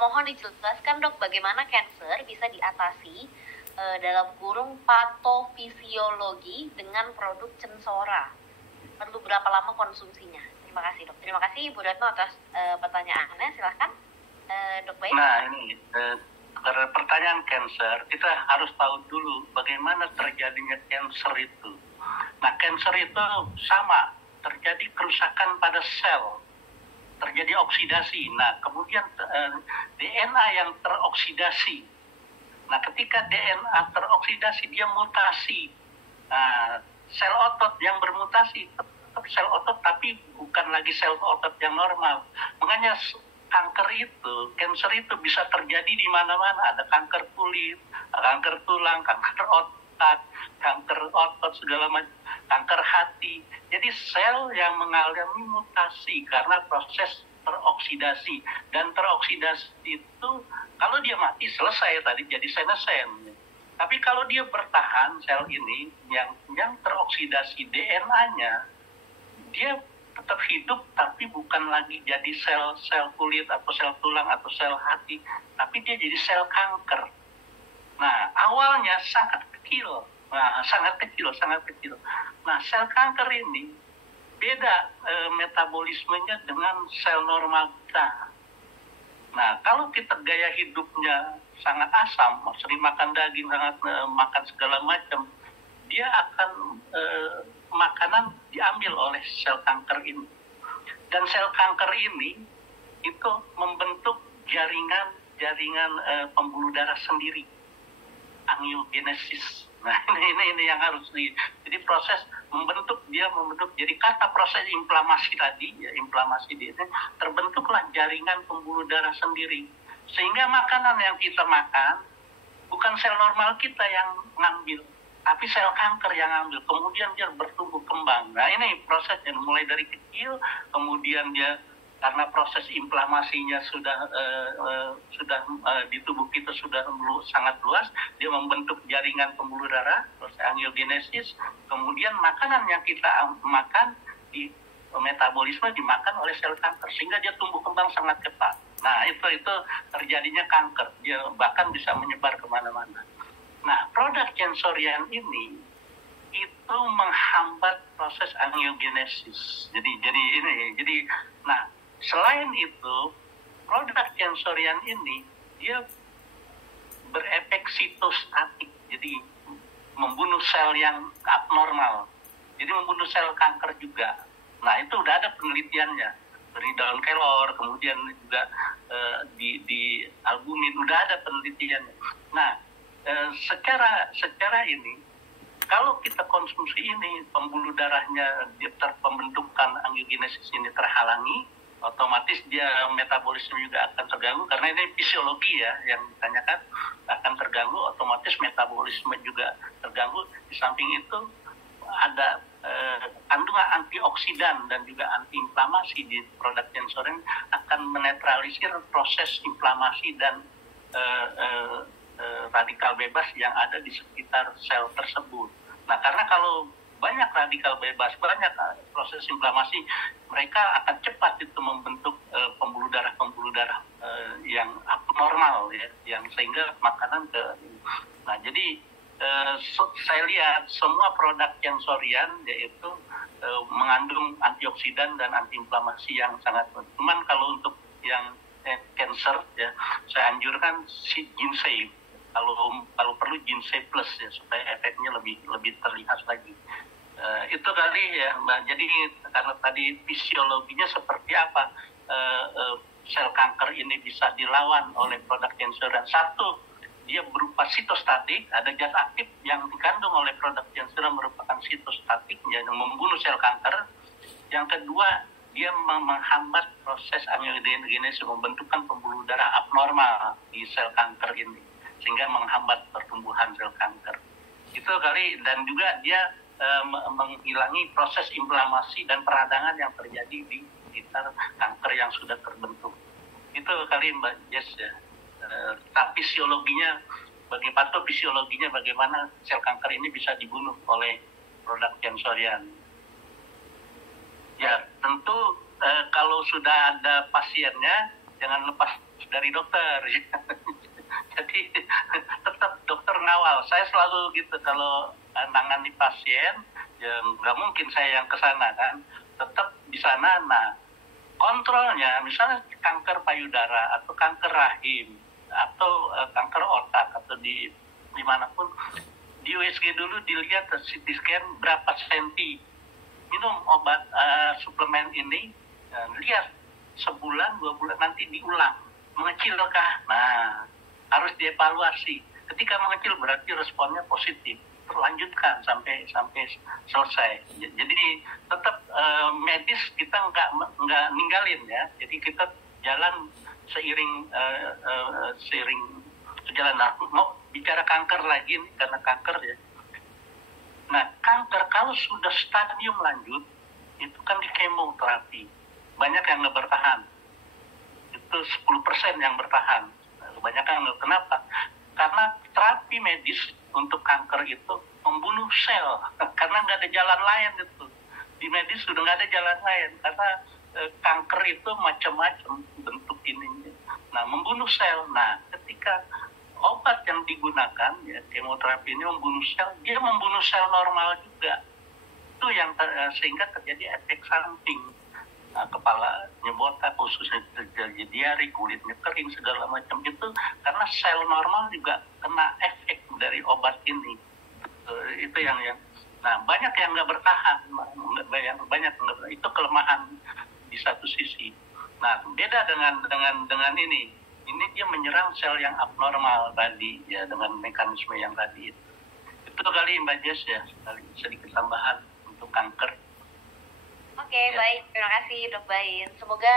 Mohon dijelaskan dok, bagaimana cancer bisa diatasi dalam kurung patofisiologi dengan produk Censora. Perlu berapa lama konsumsinya? Terima kasih dok. Terima kasih Bu Retno atas pertanyaannya. Silahkan dok Baik. Nah ini pertanyaan cancer, kita harus tahu dulu bagaimana terjadinya cancer itu. Nah cancer itu sama, terjadi kerusakan pada sel, terjadi oksidasi. Nah kemudian DNA yang teroksidasi. Nah ketika DNA teroksidasi dia mutasi. Nah, sel otot yang bermutasi tetap sel otot tapi bukan lagi sel otot yang normal. Makanya kanker itu, cancer itu bisa terjadi di mana-mana. Ada kanker kulit, kanker tulang, kanker otot segala macam, kanker hati. Jadi sel yang mengalami mutasi karena proses teroksidasi, dan teroksidasi itu kalau dia mati selesai tadi jadi senescent. Tapi kalau dia bertahan sel ini yang teroksidasi DNA-nya, dia tetap hidup tapi bukan lagi jadi sel kulit atau sel tulang atau sel hati, tapi dia jadi sel kanker. Nah awalnya sangat kecil. Nah sel kanker ini beda metabolismenya dengan sel normal kita. Nah kalau kita gaya hidupnya sangat asam, sering makan daging, sangat makan segala macam, dia akan makanan diambil oleh sel kanker ini. Dan sel kanker ini itu membentuk jaringan pembuluh darah sendiri, angiogenesis. Nah ini yang harus jadi proses membentuk jadi kata proses inflamasi tadi ya, inflamasi ini terbentuklah jaringan pembuluh darah sendiri, sehingga makanan yang kita makan bukan sel normal kita yang ngambil, tapi sel kanker yang ngambil, kemudian dia bertumbuh kembang. Nah ini prosesnya mulai dari kecil, kemudian dia karena proses inflamasinya sudah di tubuh kita sudah sangat luas, dia membentuk jaringan pembuluh darah, proses angiogenesis, kemudian makanan yang kita makan di metabolisme dimakan oleh sel kanker, sehingga dia tumbuh kembang sangat cepat. Nah itu terjadinya kanker, dia bahkan bisa menyebar kemana-mana. Nah produk Censorian ini itu menghambat proses angiogenesis. Nah selain itu, produk Censorian ini dia berefek sitostatik, jadi membunuh sel yang abnormal, jadi membunuh sel kanker juga. Nah itu udah ada penelitiannya dari daun kelor, kemudian juga di albumin udah ada penelitiannya. Nah secara ini, kalau kita konsumsi ini, pembuluh darahnya pembentukan angiogenesis ini terhalangi, otomatis dia metabolisme juga akan terganggu, karena ini fisiologi ya yang ditanyakan, akan terganggu, otomatis metabolisme juga terganggu. Di samping itu ada kandungan antioksidan dan juga antiinflamasi di produk Censorian, akan menetralisir proses inflamasi dan radikal bebas yang ada di sekitar sel tersebut. Nah karena kalau banyak radikal bebas, banyak proses inflamasi, mereka akan cepat itu membentuk pembuluh darah yang abnormal ya, yang sehingga makanan nah jadi saya lihat semua produk Censorian yaitu mengandung antioksidan dan antiinflamasi yang sangat. Cuman kalau untuk yang cancer ya, saya anjurkan si ginseng. Kalau perlu ginseng plus ya, supaya efeknya lebih terlihat lagi. Itu kali ya Mbak. Jadi karena tadi fisiologinya seperti apa sel kanker ini bisa dilawan oleh produk Censorian. Satu, dia berupa sitostatik, ada zat aktif yang dikandung oleh produk Censorian merupakan sitostatik yang membunuh sel kanker. Yang kedua, dia menghambat proses angiogenesis, membentukkan pembuluh darah abnormal di sel kanker ini, sehingga menghambat pertumbuhan sel kanker. Itu kali. Dan juga dia menghilangi proses inflamasi dan peradangan yang terjadi di sekitar kanker yang sudah terbentuk. Itu kali Mbak Jess ya. Fisiologinya, patofisiologinya bagaimana sel kanker ini bisa dibunuh oleh produk Censorian. Ya tentu kalau sudah ada pasiennya, jangan lepas dari dokter. Jadi tetap dokter ngawal. Saya selalu gitu kalau nangani pasien, ya nggak mungkin saya yang ke sana kan, tetap di sana. Nah, kontrolnya misalnya kanker payudara atau kanker rahim atau kanker otak atau dimanapun, di USG dulu dilihat CT scan berapa senti, minum obat suplemen ini, lihat sebulan 2 bulan nanti diulang mengecilkah. Nah, harus dievaluasi. Ketika mengecil berarti responnya positif, lanjutkan sampai selesai. Jadi tetap medis kita nggak ninggalin ya. Jadi kita jalan seiring jalan. Nah, mau bicara kanker lagi nih, karena kanker ya. Nah, kanker kalau sudah stadium lanjut itu kan di kemoterapi, banyak yang nggak bertahan. Itu 10% yang bertahan. Kebanyakan nggak. Kenapa? Karena terapi medis untuk kanker itu membunuh sel, karena nggak ada jalan lain itu. Di medis sudah nggak ada jalan lain, karena kanker itu macam-macam bentuk ininya. Nah, membunuh sel. Nah, ketika obat yang digunakan, ya kemoterapi ini membunuh sel, dia membunuh sel normal juga. Itu yang sehingga terjadi efek samping. Nah, kepala nyebotak, khususnya terjadi diare, kulitnya kering, segala macam itu karena sel normal juga kena efek dari obat ini. Itu yang nah, banyak yang nggak bertahan, banyak itu kelemahan di satu sisi. Nah, beda dengan ini dia menyerang sel yang abnormal tadi ya, dengan mekanisme yang tadi itu kali Mbak Jess ya, sedikit tambahan untuk kanker. Oke, baik. Terima kasih Dok Bain. Semoga